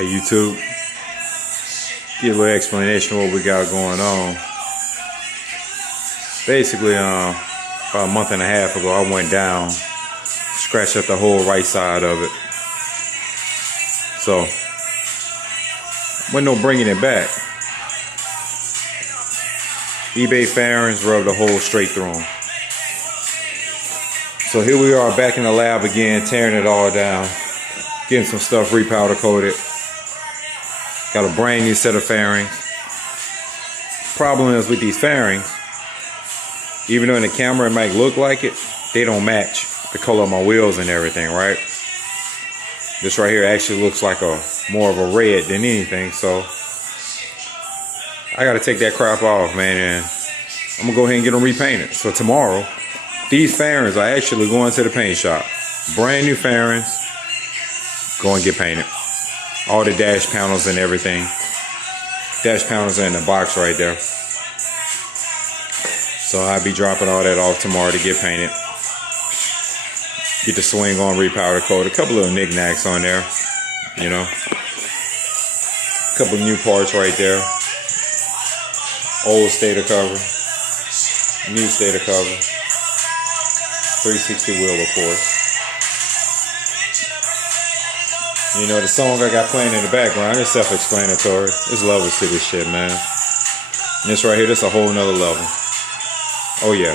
YouTube, give a little explanation of what we got going on. Basically, about a month and a half ago, I went down, scratched up the whole right side of it. So, wasn't no bringing it back. eBay fairings rubbed the hole straight through them. So here we are back in the lab again, tearing it all down, getting some stuff repowder coated. Got a brand new set of fairings. Problem is with these fairings, even though in the camera it might look like it, they don't match the color of my wheels and everything, right? This right here actually looks like more of a red than anything, so I gotta take that crap off, man, and I'm gonna go ahead and get them repainted. So tomorrow, these fairings are actually going to the paint shop. Brand new fairings, go and get painted. All the dash panels and everything. Dash panels are in the box right there. So I'll be dropping all that off tomorrow to get painted. Get the swing on, repowder coat. A couple of knickknacks on there, you know. A couple of new parts right there. Old state of cover. New state of cover. 360 wheel, of course. You know, the song I got playing in the background is self-explanatory. There's levels to this shit, man. And this right here, this a whole nother level. Oh yeah.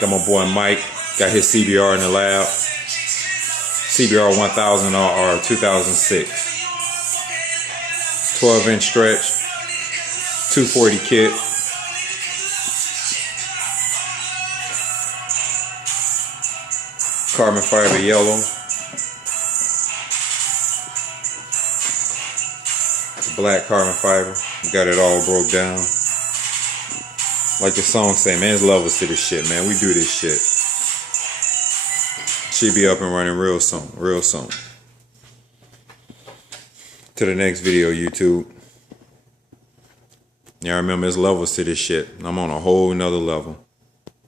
Got my boy Mike, got his CBR in the lab. CBR 1000RR 2006. 12-inch stretch. 240 kit. Carbon fiber yellow. Black carbon fiber. Got it all broke down. Like the song say, man, there's levels to this shit, man. We do this shit. Should be up and running real soon. Real soon. To the next video, YouTube. Yeah, remember, there's levels to this shit. I'm on a whole nother level.